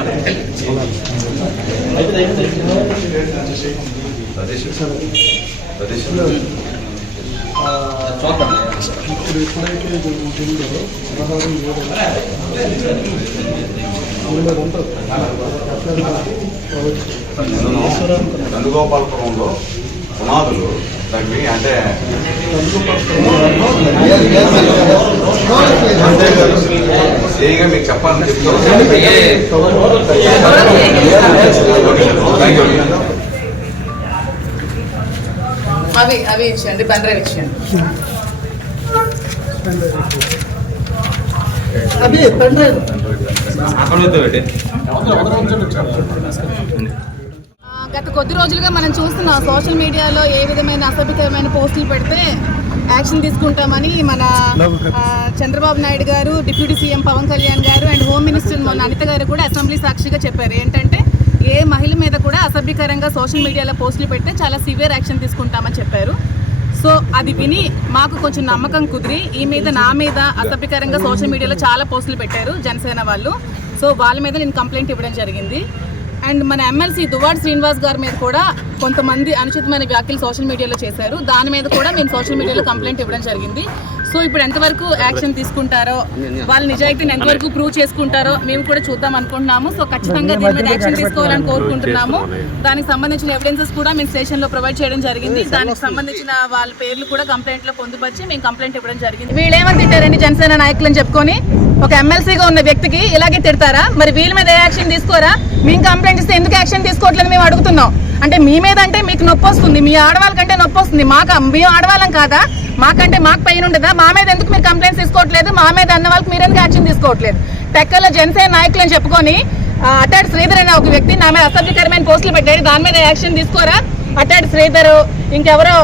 ఇప్పుడు ఎప్పుడైతే ఉంటుందో 16 నందగోపాలపురంలో పునాదులు తగ్గి అంటే సేగా మీకు చెప్పాలని చెప్తాను. అవి ఇచ్చేయండి, పెన్ డ్రైవ్ ఇచ్చేయండి. గత కొద్ది రోజులుగా మనం చూస్తున్నాం సోషల్ మీడియాలో ఏ విధమైన అసభ్యకరమైన పోస్టులు పెడితే యాక్షన్ తీసుకుంటామని మన చంద్రబాబు నాయుడు గారు, డిప్యూటీ సీఎం పవన్ కళ్యాణ్ గారు అండ్ హోమ్ మినిస్టర్ మొన్న అనిత గారు కూడా అసెంబ్లీ సాక్షిగా చెప్పారు. ఏంటంటే ఏ మహిళ మీద కూడా అసభ్యకరంగా సోషల్ మీడియాలో పోస్టులు పెడితే చాలా సివియర్ యాక్షన్ తీసుకుంటామని చెప్పారు. సో అది విని మాకు కొంచెం నమ్మకం కుదిరి నా మీద అసభ్యకరంగా సోషల్ మీడియాలో చాలా పోస్టులు పెట్టారు జనసేన వాళ్ళు. సో వాళ్ళ మీద నేను కంప్లైంట్ ఇవ్వడం జరిగింది. అండ్ మన ఎమ్మెల్సీ దువ్వాడ శ్రీనివాస్ గారి మీద కూడా కొంతమంది అనుచితమైన వ్యాఖ్యలు సోషల్ మీడియాలో చేశారు. దాని మీద కూడా మేము సోషల్ మీడియాలో కంప్లైంట్ ఇవ్వడం జరిగింది. సో ఇప్పుడు ఎంతవరకు యాక్షన్ తీసుకుంటారో, వాళ్ళ నిజాయితీని ఎంతవరకు ప్రూవ్ చేసుకుంటారో మేము కూడా చూద్దాం అనుకుంటున్నాము. సో ఖచ్చితంగా దీని మీద యాక్షన్ తీసుకోవాలని కోరుకుంటున్నాము. దానికి సంబంధించిన ఎవిడెన్సెస్ కూడా మేము స్టేషన్లో ప్రొవైడ్ చేయడం జరిగింది. దానికి సంబంధించిన వాళ్ళ పేర్లు కూడా కంప్లైంట్లో పొందుపరిచి మేము కంప్లైంట్ ఇవ్వడం జరిగింది. వీళ్ళేమని తిట్టారండి జనసేన నాయకులని చెప్పుకొని ఒక ఎమ్మెల్సీగా ఉన్న వ్యక్తికి ఇలాగే తిడతారా? మరి వీళ్ళ మీద ఏ యాక్షన్ తీసుకోరా? మేము కంప్లైంట్ ఇస్తే ఎందుకు యాక్షన్ తీసుకోవట్లేదు మేము అడుగుతున్నాం. అంటే మీ మీద అంటే మీకు నొప్పి వస్తుంది, మీ ఆడవాళ్ళకంటే నొప్పి వస్తుంది, మేము ఆడవాళ్ళం కాదా? మాకంటే మాకు పైన ఉండదా? మా మీద ఎందుకు మీరు కంప్లైంట్స్ తీసుకోవట్లేదు? మా మీద అన్న వాళ్ళకి మీరు ఎందుకు యాక్షన్ తీసుకోవట్లేదు? టెక్కల్లో జనసేన నాయకులు అని చెప్పుకొని అటాడ్ శ్రీధర్ అనే ఒక వ్యక్తి నా మీద అసభ్యకరమైన పోస్టులు పెట్టాడు. దాని మీద యాక్షన్ తీసుకోరా? అటాడ్ శ్రీధర్ ఇంకెవరో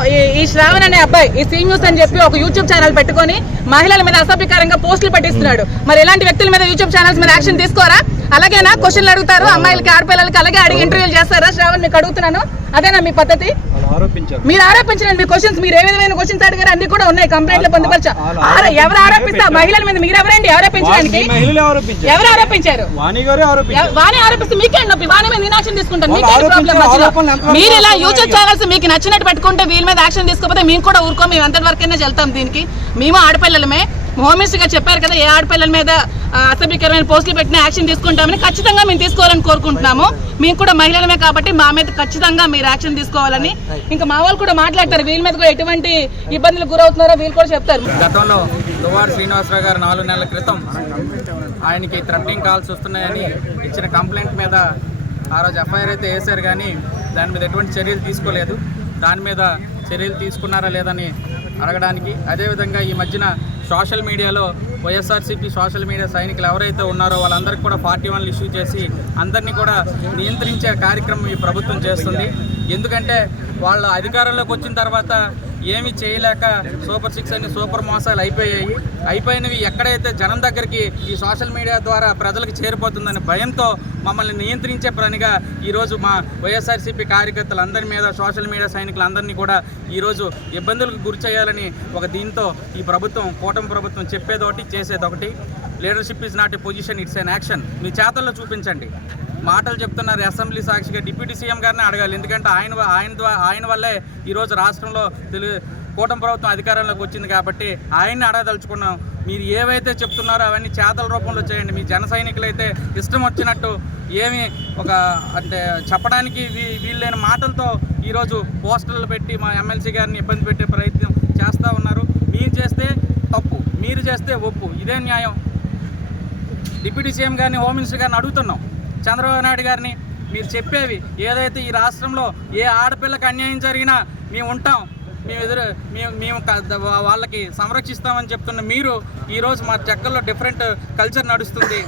ఈ శ్రావణ్ అనే అబ్బాయి ఈ సీ న్యూస్ అని చెప్పి ఒక యూట్యూబ్ ఛానల్ పెట్టుకొని మహిళల మీద అసభ్యకరంగా పోస్టులు పెట్టిస్తున్నాడు. మరి ఇలాంటి వ్యక్తుల మీద యూట్యూబ్ ఛానల్స్ మీద యాక్షన్ తీసుకోరా? అలాగేనా క్వశ్చన్లు అడుగుతారు అమ్మాయిలకి, ఆడపిల్లలకి అలాగే అడిగి ఇంటర్వ్యూలు చేస్తారా? శ్రావణ్ మీకు అడుగుతున్నాను, అదేనా మీ పద్ధతి? మీరు ఆరోపించండి. మీ క్వశ్చన్స్ మీరు ఏ విధమైన క్వశ్చన్స్ అడిగారు అన్ని కూడా ఉన్నాయి కంప్లైంట్ లో పొందుపరచా. ఎవరు ఆరోపిస్తా? మహిళల మీద మీరు ఎవరండి ఆరోపించడానికి? ఎవరు ఆరోపించారు? వాణి ఆరోపిస్తే మీకేంటి నొప్పి? వాణి మీద నేను యాక్షన్ తీసుకుంటాను, మీకేంటి ప్రాబ్లం? మీరు ఇలా యూట్యూబ్ ఛానల్స్ మీకు నచ్చినట్టు పెట్టుకుంటే వీళ్ళ మీద యాక్షన్ తీసుకోకపోతే మేము కూడా ఊరుకో, మేము ఎంతటి వరకైనా వెళ్తాం. దీనికి మేము ఆడపిల్లలమే. హోమ్ మినిస్టర్ గారు చెప్పారు కదా, ఏ ఆడపిల్లల మీద అసభ్యకరమైన పోస్టులు పెట్టిన యాక్షన్ తీసుకుంటామని. ఖచ్చితంగా మేము తీసుకోవాలని కోరుకుంటున్నాము. మేము కూడా మహిళలమే కాబట్టి మా మీద ఖచ్చితంగా మీరు యాక్షన్ తీసుకోవాలని. ఇంకా మా వాళ్ళు కూడా మాట్లాడతారు, వీళ్ళ మీద కూడా ఎటువంటి ఇబ్బందులకు గురవుతున్నారో వీళ్ళు కూడా చెప్తారు. గతంలో దువ్వాడ శ్రీనివాసరావు గారు 4 నెలల క్రితం ఆయనకి థ్రెటనింగ్ కాల్స్ వస్తున్నాయని ఇచ్చిన కంప్లైంట్ మీద ఆ రోజు ఎఫ్ఐఆర్ అయితే వేశారు, కానీ దాని మీద ఎటువంటి చర్యలు తీసుకోలేదు. దాని మీద చర్యలు తీసుకున్నారా లేదని అడగడానికి, అదేవిధంగా ఈ మధ్యన సోషల్ మీడియాలో వైఎస్ఆర్సీపీ సోషల్ మీడియా సైనికులు ఎవరైతే ఉన్నారో వాళ్ళందరికీ కూడా 41 ఇష్యూ చేసి అందరినీ కూడా నియంత్రించే కార్యక్రమం ఈ ప్రభుత్వం చేస్తుంది. ఎందుకంటే వాళ్ళు అధికారంలోకి వచ్చిన తర్వాత ఏమి చేయలేక సూపర్ 6 అని సూపర్ మోసాలు అయిపోయినవి ఎక్కడైతే జనం దగ్గరికి ఈ సోషల్ మీడియా ద్వారా ప్రజలకు చేరిపోతుందని భయంతో మమ్మల్ని నియంత్రించే పనిగా ఈరోజు మా వైఎస్ఆర్సీపీ కార్యకర్తలందరి మీద సోషల్ మీడియా సైనికులందరినీ కూడా ఈరోజు ఇబ్బందులకు గురి చేయాలని దీంతో ఈ ప్రభుత్వం, కూటమి ప్రభుత్వం చెప్పేదొకటి చేసేదొకటి. Leadership is not a position, it's an action. మీ చేతల్లో చూపించండి. మాటలు చెప్తున్నారు అసెంబ్లీ సాక్షిగా డిప్యూటీ సీఎం గారిని అడగాలి. ఎందుకంటే ఆయన వల్లే ఈరోజు రాష్ట్రంలో కూటమి ప్రభుత్వం అధికారంలోకి వచ్చింది కాబట్టి ఆయన్ని అడగదలుచుకున్నాం. మీరు ఏవైతే చెప్తున్నారో అవన్నీ చేతల రూపంలో చేయండి. మీ జన సైనికులైతే ఇష్టం వచ్చినట్టు ఏమి అంటే చెప్పడానికి వీళ్ళైన మాటలతో ఈరోజు పోస్టర్లు పెట్టి మా ఎమ్మెల్సీ గారిని ఇబ్బంది పెట్టే ప్రయత్నం చేస్తూ ఉన్నారు. మీరు చేస్తే తప్పు, మీరు చేస్తే ఒప్పు, ఇదే న్యాయం. డిప్యూటీ సీఎం గారిని, హోమ్ మినిస్టర్ గారిని అడుగుతున్నాం, చంద్రబాబు నాయుడు గారిని, మీరు చెప్పేవి ఏదైతే ఈ రాష్ట్రంలో ఏ ఆడపిల్లకి అన్యాయం జరిగినా మేము ఉంటాం, మేము వాళ్ళకి సంరక్షిస్తామని చెప్తున్న మీరు ఈరోజు మా చెక్కల్లో డిఫరెంట్ కల్చర్ నడుస్తుంది.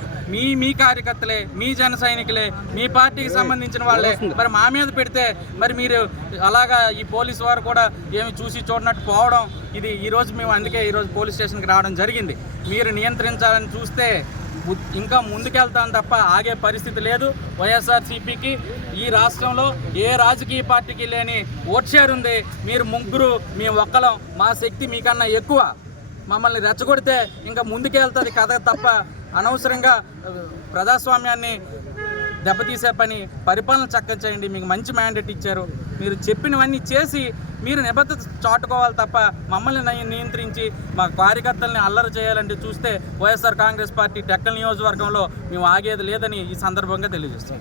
మీ కార్యకర్తలే, మీ జన సైనికులే, మీ పార్టీకి సంబంధించిన వాళ్ళే మరి మా మీద పెడితే మరి మీరు అలాగా ఈ పోలీసు వారు కూడా ఏమి చూసి చూడనట్టు పోవడం, ఇది ఈరోజు మేము అందుకే ఈరోజు పోలీస్ స్టేషన్కి రావడం జరిగింది. మీరు నియంత్రించాలని చూస్తే ఇంకా ముందుకెళ్తాం తప్ప ఆగే పరిస్థితి లేదు. వైఎస్ఆర్సీపీకి ఈ రాష్ట్రంలో ఏ రాజకీయ పార్టీకి లేని ఓట్ షేర్ ఉంది. మీరు ముగ్గురు, మీ ఒక్కలం, మా శక్తి మీకన్నా ఎక్కువ. మమ్మల్ని రెచ్చగొడితే ఇంకా ముందుకెళ్తుంది కథ తప్ప అనవసరంగా ప్రజాస్వామ్యాన్ని దెబ్బతీసే పని. పరిపాలన చక్కగా చేయండి. మీకు మంచి మ్యాండేట్ ఇచ్చారు. మీరు చెప్పినవన్నీ చేసి మీరు నిబద్ధత చాటుకోవాలి తప్ప మమ్మల్ని నియంత్రించి మా కార్యకర్తల్ని అల్లరి చేయాలంటే చూస్తే వైఎస్ఆర్ కాంగ్రెస్ పార్టీ టెక్కల్ నియోజకవర్గంలో మేము ఆగేది లేదని ఈ సందర్భంగా తెలియజేస్తాం.